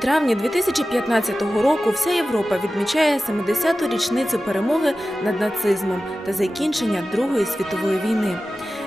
Травні 2015 року вся Європа відмічає 70-ту річницю перемоги над нацизмом та закінчення Другої світової війни.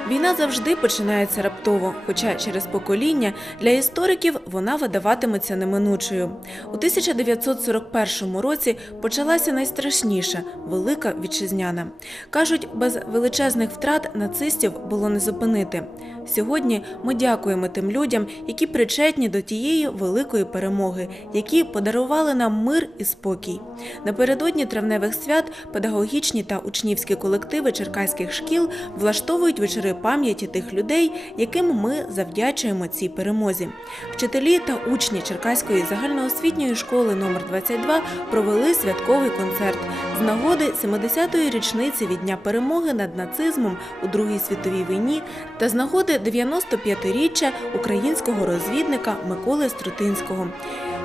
Війна завжди починається раптово, хоча через покоління для істориків вона видаватиметься неминучою. У 1941 році почалася найстрашніша велика вітчизняна. Кажуть, без величезних втрат нацистів було не зупинити. Сьогодні ми дякуємо тим людям, які причетні до тієї великої перемоги, які подарували нам мир і спокій. Напередодні травневих свят педагогічні та учнівські колективи черкаських шкіл влаштовують вечори пам'яті тих людей, яким ми завдячуємо цій перемозі. Вчителі та учні Черкаської загальноосвітньої школи номер 22 провели святковий концерт з нагоди 70-ї річниці від дня перемоги над нацизмом у Другій світовій війні та з нагоди 95-річчя українського розвідника Миколи Струтинського,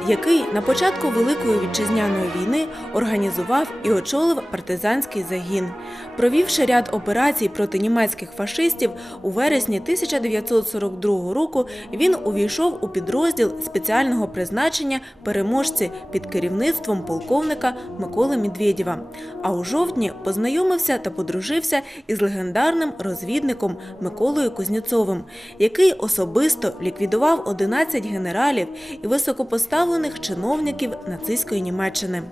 який на початку Великої вітчизняної війни організував і очолив партизанський загін. Провівши ряд операцій проти німецьких фашистів, у вересні 1942 року він увійшов у підрозділ спеціального призначення переможці під керівництвом полковника Миколи Медведєва. А у жовтні познайомився та подружився із легендарним розвідником Миколою Кузнєцовим, який особисто ліквідував 11 генералів і високопоставлених чиновників нацистської Німеччини.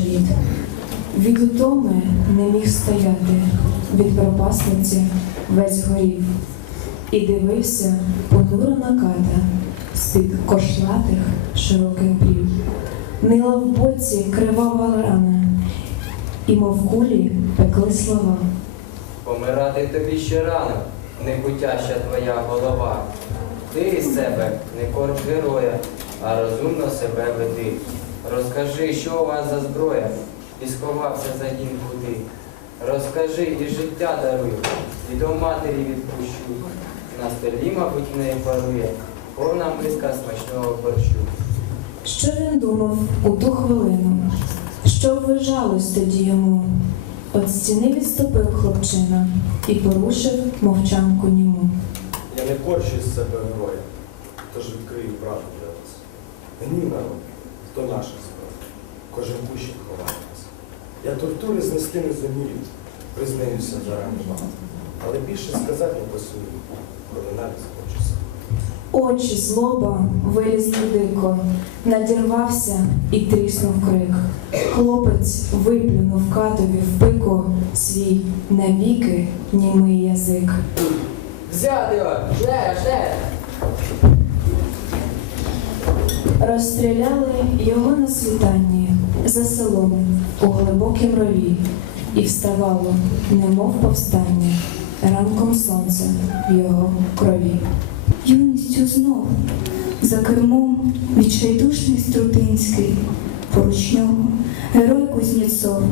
Не. Від утоми не міг стояти, від пропасниці весь горів і дивився понуро ката з-під кошлатих широких брів. Нила в боці кривава рана, і мов кулі пекли слова. Помирати тобі ще рано, небутяща твоя голова. Ти із себе не корч героя, а розумно себе веди. Розкажи, що у вас за зброя, і сховався за дім куди. Розкажи, і життя даруй, і до матері відпущу. На столі, мабуть, в неї парує повна миска смачного борщу. Що він думав у ту хвилину? Що ввижалось тоді йому? От стіни відступив хлопчина і порушив мовчанку німу. Я не корчу з себе героя, тож відкрию правду для вас. Мені народ, хто наша зброя, кожен кущик ховає нас. Я тортури знести не зумію, признаюся зарані вам. Але більше сказати не посую, коли навіть хочеться. Очі злоба вилізли дико, надірвався і тріснув крик. Хлопець виплюнув катові в пику свій навіки німий язик. Взяти його! Жде, жде! Розстріляли його на світанні за селом у глибокім рові, і вставало, немов повстання, ранком сонце в його крові. Юність За кермом відчайдушний Струтинський, поруч нього герой Кузнєцов.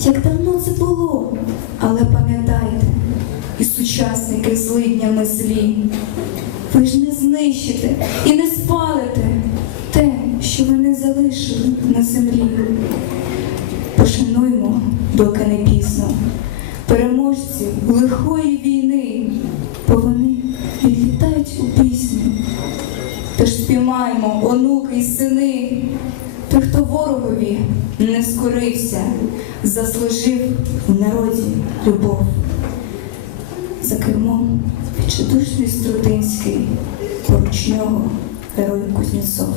Як давно це було, але пам'ятайте, і сучасники злиднями злі. Ви ж не знищите і не спалите те, що вони залишили на землі. Пошануймо, доки не пізно, переможців лихої війни, бо вони відлітають у пісню. Тож спіймаємо, онуки й сини, той, хто ворогові не скорився, заслужив в народі любов. За кермом відчайдушний струдинський поруч нього герой Кузнєцов.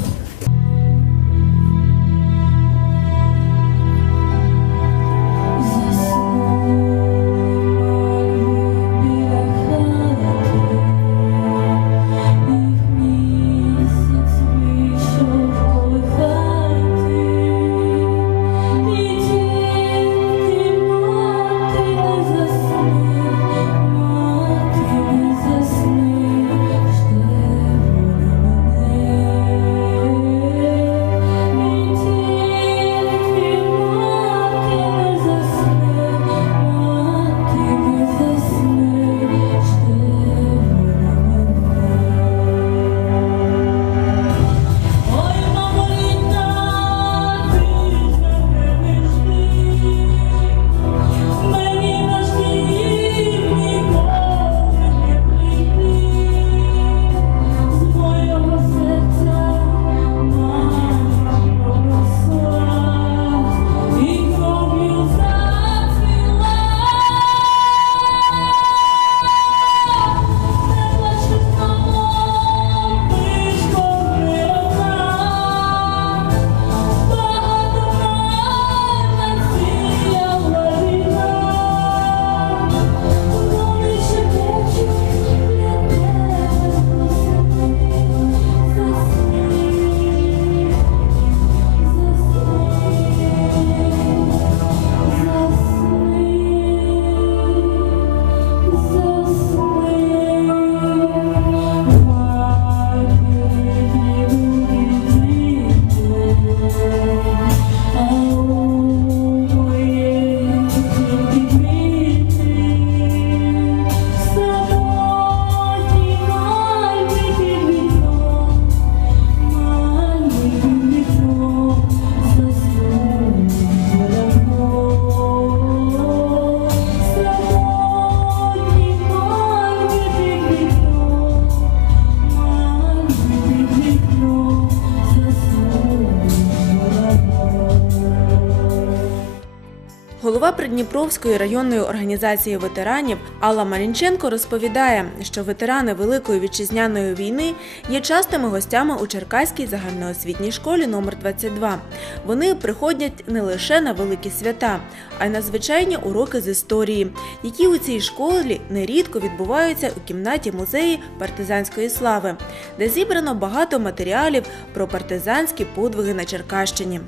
Голова Придніпровської районної організації ветеранів Алла Марінченко розповідає, що ветерани Великої вітчизняної війни є частими гостями у Черкаській загальноосвітній школі номер 22 Вони приходять не лише на великі свята, а й на звичайні уроки з історії, які у цій школі нерідко відбуваються у кімнаті музеї партизанської слави, де зібрано багато матеріалів про партизанські подвиги на Черкащині.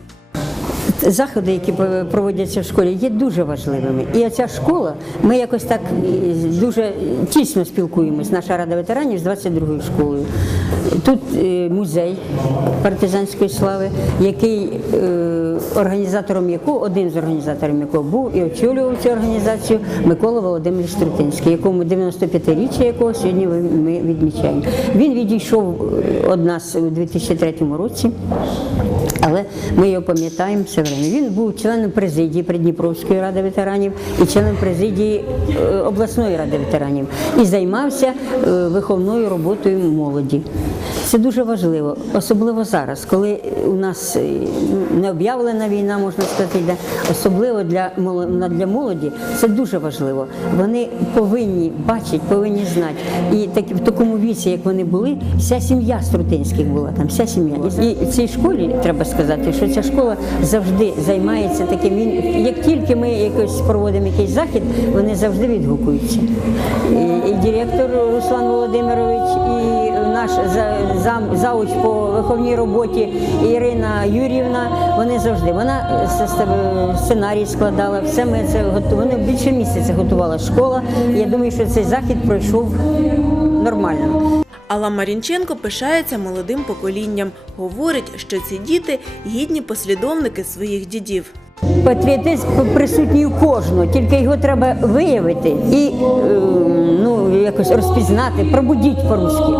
Заходи, які проводяться в школі, є дуже важливими. І ця школа, ми якось так е, дуже тісно спілкуємось, наша рада ветеранів з 22-ю школою. Тут е, музей партизанської слави, який е, організатором якого, один з організаторів якого був і очолював цю організацію Микола Володимир Струтинський, якому 95-річчя якого сьогодні ми відмічаємо. Він відійшов е, від нас у 2003 році. Але ми його пам'ятаємо все время. Він був членом президії Придніпровської ради ветеранів і членом президії е, обласної ради ветеранів і займався е, виховною роботою молоді. Це дуже важливо, особливо зараз, коли у нас е, не об'явлена війна, можна сказати, йде. особливо для для молоді це дуже важливо. Вони повинні бачити, повинні знати. І так, в такому віці, як вони були, вся сім'я Струтинських була там, вся сім'я. І в цій школі треба сказати, що ця школа завжди займається таким. Він як тільки ми якось проводимо якийсь захід, вони завжди відгукуються. І, і директор Руслан Володимирович, і наш за- зам зауч по виховній роботі Ірина Юрівна. Вони завжди. Вона сценарій складала. Все ми це Вони більше місяця готувала школа. Я думаю, що цей захід пройшов нормально. Алла Марінченко пишається молодим поколінням. Говорить, що ці діти гідні послідовники своїх дідів. Патріотизм присутній у кожного, тільки його треба виявити і е, ну, якось розпізнати, пробудіть по-русски.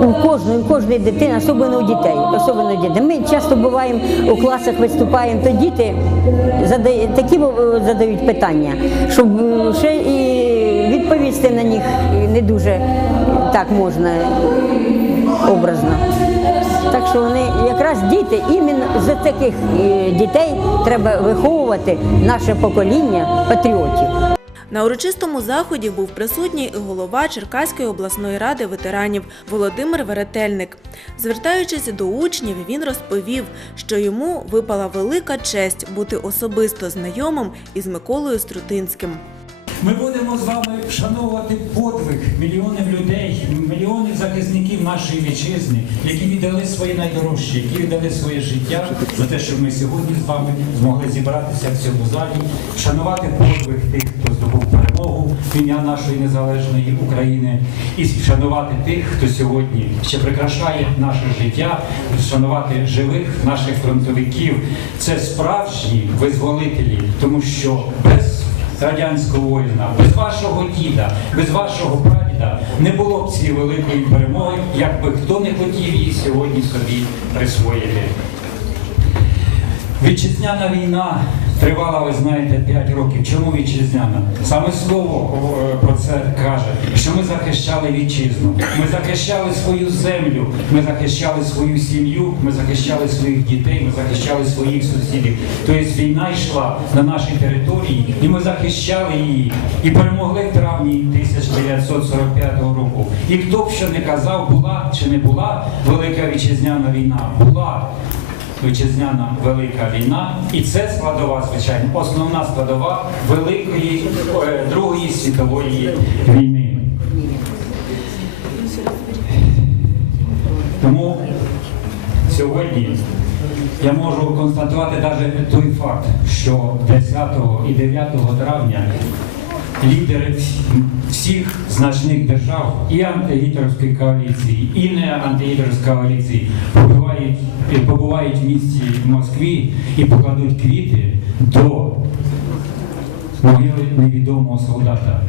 У кожної, у кожної дитини, особливо у дітей. Особливо дітей. Ми часто буваємо у класах, виступаємо, то діти задають, такі е, задають питання, щоб е, ще і відповісти на них не дуже так можна образно. Так що вони якраз діти, іменно з таких е, дітей треба виховувати наше покоління патріотів. На урочистому заході був присутній і голова Черкаської обласної ради ветеранів Володимир Веретельник. Звертаючись до учнів, він розповів, що йому випала велика честь бути особисто знайомим із Миколою Струтинським. Ми будемо з вами вшановувати подвиг мільйонів людей, мільйонів захисників нашої вітчизни, які віддали свої найдорожчі, які віддали своє життя за те, щоб ми сьогодні з вами змогли зібратися в цьому залі, вшанувати подвиг тих, хто здобув перемогу в нашої незалежної України, і вшанувати тих, хто сьогодні ще прикрашає наше життя, вшанувати живих наших фронтовиків. Це справжні визволителі, тому що без радянського воїна, без вашого діда, без вашого прадіда не було б цієї великої перемоги, як би хто не хотів її сьогодні собі присвоїти. Вітчизняна війна тривала, ви знаєте, 5 років. Чому вітчизняна? Саме слово е, про це каже, що ми захищали вітчизну, ми захищали свою землю, ми захищали свою сім'ю, ми захищали своїх дітей, ми захищали своїх сусідів. Тобто війна йшла на нашій території, і ми захищали її і перемогли в травні 1945 року. І хто б що не казав, була чи не була велика вітчизняна війна, була вітчизняна велика війна, і це складова, звичайно, основна складова великої е, Другої світової війни. Тому сьогодні я можу констатувати навіть той факт, що 10 і 9 травня лідери всіх значних держав і антигітлерівської коаліції, і не антигітлерівської коаліції побувають, побувають в місті Москві і покладуть квіти до могили невідомого солдата.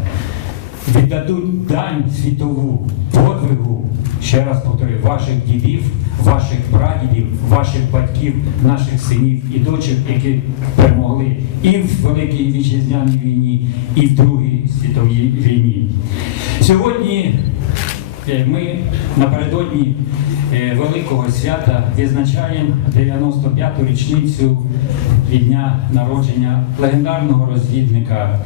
Віддадуть дань світову подвигу, ще раз повторюю, ваших дідів, ваших прадідів, ваших батьків, наших синів і дочок, які перемогли і в Великій Вітчизняній війні, і в Другій світовій війні. Сьогодні е, ми напередодні е, великого свята відзначаємо 95-ту річницю від дня народження легендарного розвідника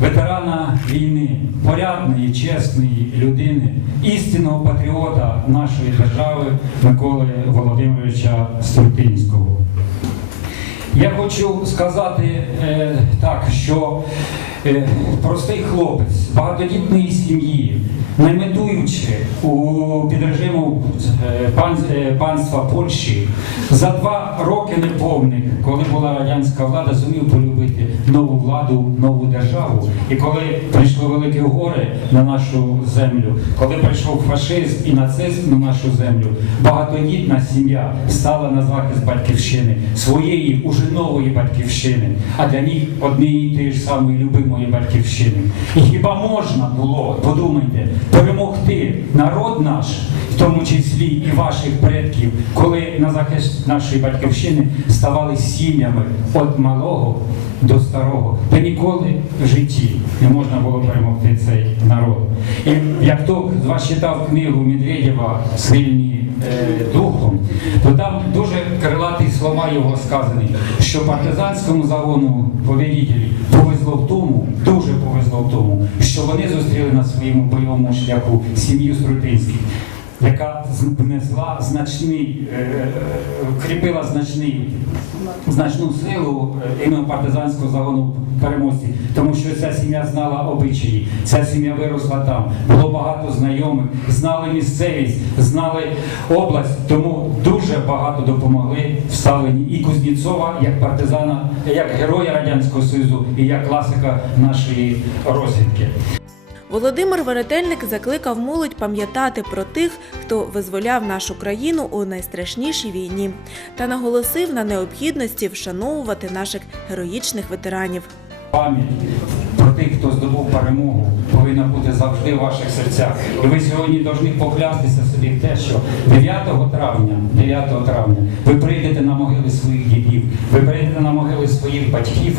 ветерана війни, порядної, чесної людини, істинного патріота нашої держави Миколи Володимировича Струтинського. Я хочу сказати е, так, що простий хлопець багатодітної сім'ї, не метуючи у під режимом е, е, панства Польщі, за два роки неповних, коли була радянська влада, зумів полюбити нову владу, нову державу. І коли прийшли великі гори на нашу землю, коли прийшов фашизм і нацизм на нашу землю, багатодітна сім'я стала на захист батьківщини, своєї уже нової батьківщини, а для них однієї тієї ж самої любимої батьківщини. І хіба можна було, подумайте, перемогти народ наш, в тому числі і ваших предків, коли на захист нашої батьківщини ставали сім'ями від малого до старого, та ніколи в житті не можна було перемогти цей народ. І як хто з вас читав книгу Медведєва Сильні е, духом, то там дуже крилаті слова його сказані, що партизанському загону повелителі повезло в тому, дуже повезло в тому, що вони зустріли на своєму бойовому шляху сім'ю Струтинських. Яка внесла значний, е, е, кріпила значний, значну силу е, іменно партизанського загону переможці, тому що ця сім'я знала обичаї, ця сім'я виросла там, було багато знайомих, знали місцевість, знали область, тому дуже багато допомогли в ставленні і Кузнєцова як партизана, як героя Радянського Союзу і як класика нашої розвідки. Володимир Веретельник закликав молодь пам'ятати про тих, хто визволяв нашу країну у найстрашнішій війні, та наголосив на необхідності вшановувати наших героїчних ветеранів. Пам'ять про тих, хто здобув перемогу, повинна бути завжди в ваших серцях. І ви сьогодні повинні поклястися собі в те, що 9 травня, 9 травня ви прийдете на могили своїх дідів, ви прийдете на могили своїх батьків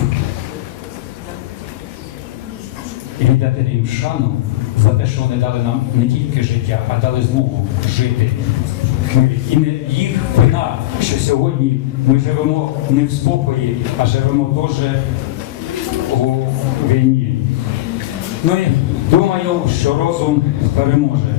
і віддати їм шану за те, що вони дали нам не тільки життя, а дали змогу жити. І не їх вина, що сьогодні ми живемо не в спокої, а живемо теж у війні. Ну і думаю, що розум переможе.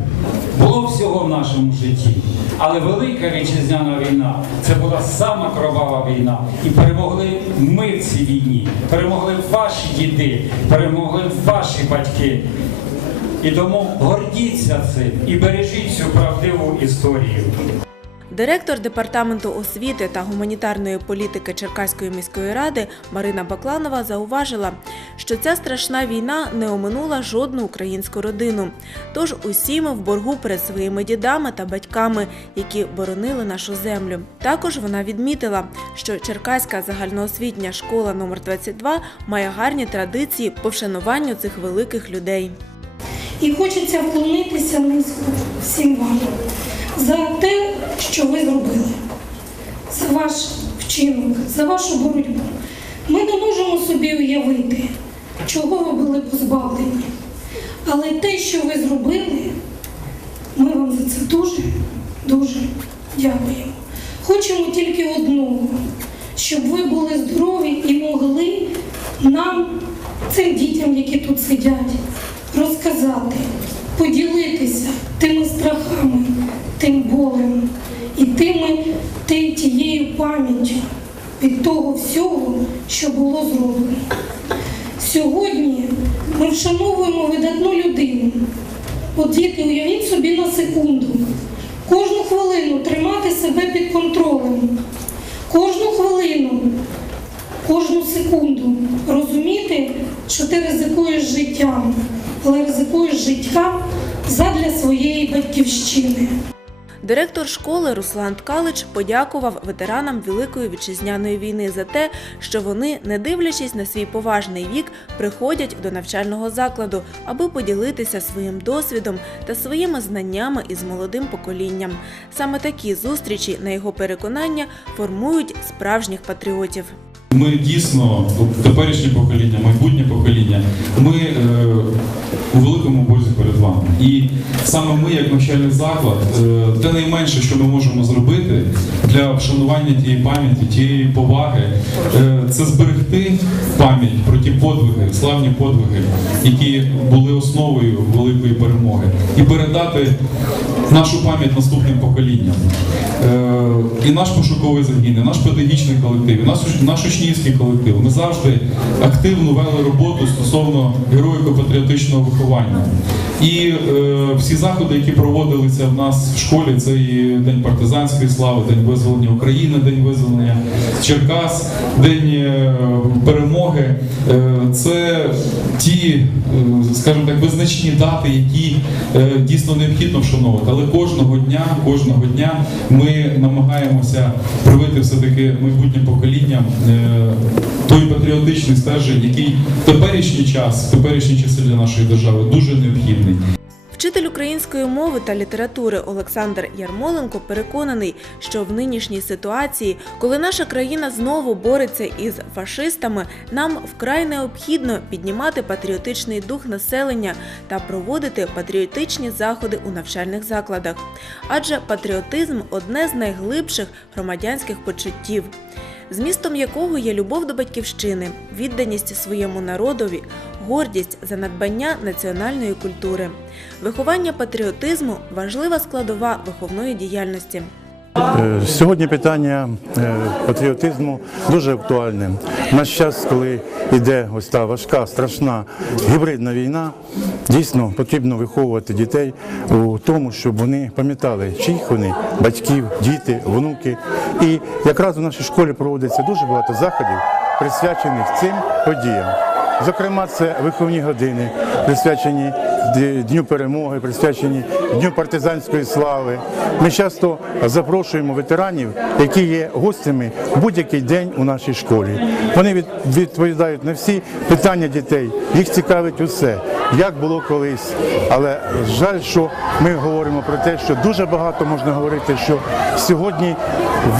Було всього в нашому житті, але велика вітчизняна війна це була сама кровава війна. І перемогли ми в цій війні, перемогли ваші діди, перемогли ваші батьки. І тому гордіться цим і бережіть цю правдиву історію. Директор департаменту освіти та гуманітарної політики Черкаської міської ради Марина Бакланова зауважила, що ця страшна війна не оминула жодну українську родину. Тож усі ми в боргу перед своїми дідами та батьками, які боронили нашу землю. Також вона відмітила, що Черкаська загальноосвітня школа номер 22 має гарні традиції по вшануванню цих великих людей. І хочеться вклонитися низько всім вам за те, що ви зробили, за ваш вчинок, за вашу боротьбу. Ми не можемо собі уявити, чого ви були позбавлені. Але те, що ви зробили, ми вам за це дуже, дуже дякуємо. Хочемо тільки одного, щоб ви були здорові і могли нам, цим дітям, які тут сидять, розказати, поділитися тими страхами, тим болем і тими, ти- тією пам'яттю від того всього, що було зроблено. Сьогодні ми вшановуємо видатну людину. От діти, уявіть собі на секунду, кожну хвилину тримати себе під контролем, кожну хвилину, кожну секунду розуміти, що ти ризикуєш життям, але ризикуєш життям задля своєї батьківщини. Директор школи Руслан Ткалич подякував ветеранам Великої вітчизняної війни за те, що вони, не дивлячись на свій поважний вік, приходять до навчального закладу, аби поділитися своїм досвідом та своїми знаннями із молодим поколінням. Саме такі зустрічі, на його переконання, формують справжніх патріотів. Ми дійсно теперішнє покоління, майбутнє покоління. Ми е, у великому борзі перед вами. І саме ми, як навчальний заклад, е, те найменше, що ми можемо зробити для вшанування тієї пам'яті, тієї поваги, е, це зберегти пам'ять про ті подвиги, славні подвиги, які були основою великої перемоги, і передати нашу пам'ять наступним поколінням. Е, і наш пошуковий загін, і наш педагогічний колектив, і наш, наш учнівський колектив. Ми завжди активно вели роботу стосовно героїко-патріотичного виховання. І е, всі заходи, які проводилися в нас в школі, це і День партизанської слави, День визволення України, День визволення Черкас, День е, перемоги. Е, це ті, е, скажімо так, визначні дати, які е, дійсно необхідно вшановувати. Але кожного дня, кожного дня ми намагаємося привити все-таки майбутнім поколінням е, той патріотичний стержень, який в теперішній час, в теперішні часи для нашої держави дуже необхідний. Вчитель української мови та літератури Олександр Ярмоленко переконаний, що в нинішній ситуації, коли наша країна знову бореться із фашистами, нам вкрай необхідно піднімати патріотичний дух населення та проводити патріотичні заходи у навчальних закладах. Адже патріотизм одне з найглибших громадянських почуттів. Змістом якого є любов до батьківщини, відданість своєму народові, гордість за надбання національної культури. Виховання патріотизму важлива складова виховної діяльності. Е, Сьогодні питання е, патріотизму дуже актуальне. В наш час, коли йде ось та важка, страшна гібридна війна, дійсно потрібно виховувати дітей у тому, щоб вони пам'ятали, чиїх вони батьків, діти, внуки. І якраз у нашій школі проводиться дуже багато заходів, присвячених цим подіям. Зокрема, це виховні години, присвячені Дню перемоги, присвячені Дню партизанської слави. Ми часто запрошуємо ветеранів, які є гостями будь-який день у нашій школі. Вони від- відповідають на всі питання дітей. Їх цікавить усе, як було колись. Але жаль, що ми говоримо про те, що дуже багато можна говорити, що сьогодні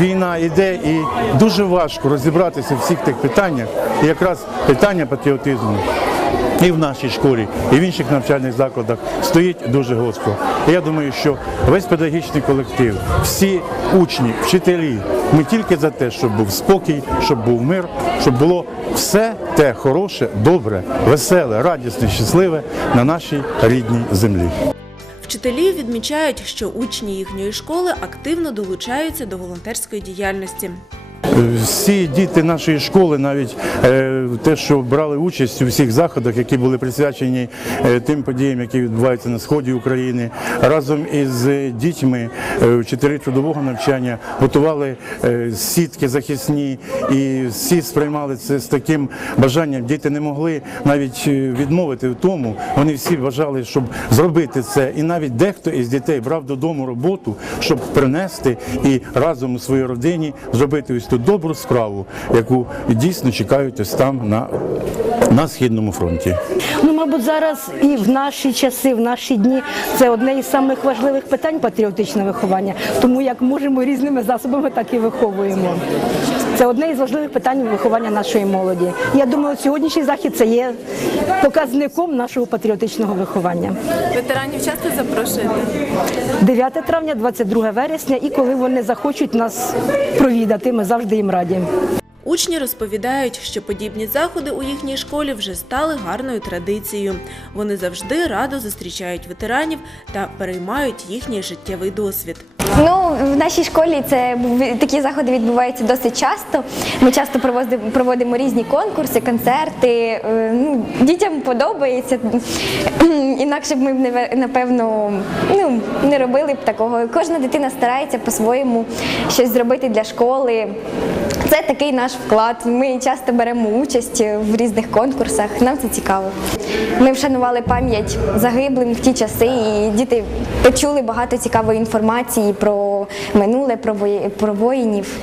війна йде і дуже важко розібратися в всіх тих питаннях. І якраз питання патріотизму і в нашій школі, і в інших навчальних закладах стоїть дуже гостро. Я думаю, що весь педагогічний колектив, всі учні, вчителі, ми тільки за те, щоб був спокій, щоб був мир, щоб було все те хороше, добре, веселе, радісне, щасливе на нашій рідній землі. Вчителі відмічають, що учні їхньої школи активно долучаються до волонтерської діяльності. Всі діти нашої школи, навіть е, те, що брали участь у всіх заходах, які були присвячені е, тим подіям, які відбуваються на сході України, разом із е, дітьми вчителі трудового навчання готували сітки захисні, і всі сприймали це з таким бажанням. Діти не могли навіть відмовити в тому. Вони всі бажали, щоб зробити це. І навіть дехто із дітей брав додому роботу, щоб принести і разом у своїй родині зробити ось ту добру справу, яку дійсно чекають ось там на, на східному фронті. Ну, мабуть, зараз і в наші часи, в наші дні це одне із самих важливих питань патріотичне виховання. Тому як можемо різними засобами, так і виховуємо. Це одне із важливих питань виховання нашої молоді. Я думаю, сьогоднішній захід це є показником нашого патріотичного виховання. Ветеранів часто запрошуєте? 9 травня, 22 вересня, і коли вони захочуть нас провідати, ми завжди їм раді. Учні розповідають, що подібні заходи у їхній школі вже стали гарною традицією. Вони завжди радо зустрічають ветеранів та переймають їхній життєвий досвід. Ну, в нашій школі це такі заходи відбуваються досить часто. Ми часто проводимо, проводимо різні конкурси, концерти. Е, Ну, дітям подобається. Інакше б ми напевно ну, не робили б такого. Кожна дитина старається по-своєму щось зробити для школи. Це такий наш вклад. Ми часто беремо участь в різних конкурсах. Нам це цікаво. Ми вшанували пам'ять загиблим в ті часи, і діти почули багато цікавої інформації про минуле, про вої- про воїнів.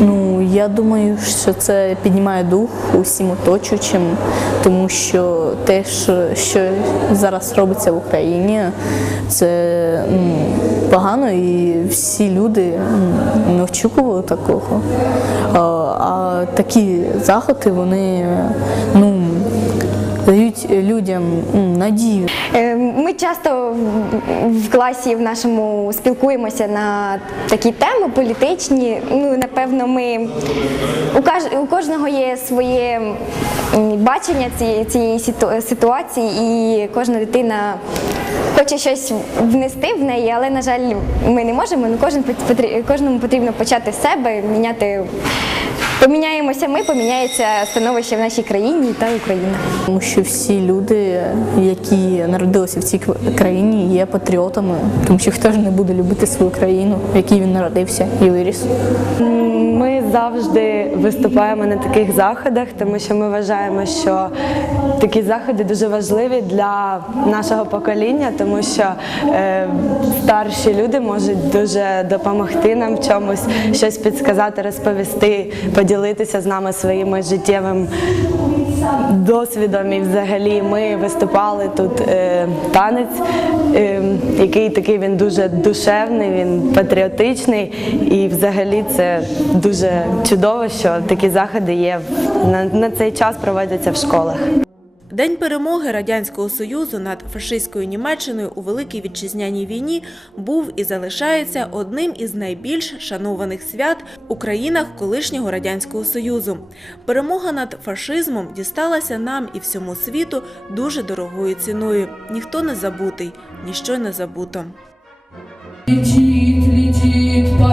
Ну, я думаю, що це піднімає дух усім оточуючим, тому що те, що, зараз робиться в Україні, це ну, погано, і всі люди ну, не очікували такого. А такі заходи, вони ну, дають людям надію. Е, Ми часто в- класі в нашому спілкуємося на такі теми політичні. Ну, напевно, ми у, кожного є своє бачення цієї, цієї ситуації, і кожна дитина хоче щось внести в неї, але, на жаль, ми не можемо. Ну, кожен кожному потрібно почати з себе, міняти. Поміняємося ми, поміняється становище в нашій країні та Україна. Тому що всі люди, які народилися в цій країні, є патріотами, тому що хто ж не буде любити свою країну, в якій він народився і виріс. Ми завжди виступаємо на таких заходах, тому що ми вважаємо, що такі заходи дуже важливі для нашого покоління, тому що е, старші люди можуть дуже допомогти нам в чомусь, щось підсказати, розповісти, поділитися з нами своїми життєвим досвідом. І взагалі ми виступали тут е, танець, е, який такий він дуже душевний, він патріотичний. І взагалі це дуже чудово, що такі заходи є на, на цей час проводяться в школах. День перемоги Радянського Союзу над фашистською Німеччиною у Великій Вітчизняній війні був і залишається одним із найбільш шанованих свят у країнах колишнього Радянського Союзу. Перемога над фашизмом дісталася нам і всьому світу дуже дорогою ціною. Ніхто не забутий, ніщо не забуто. Летит, летит по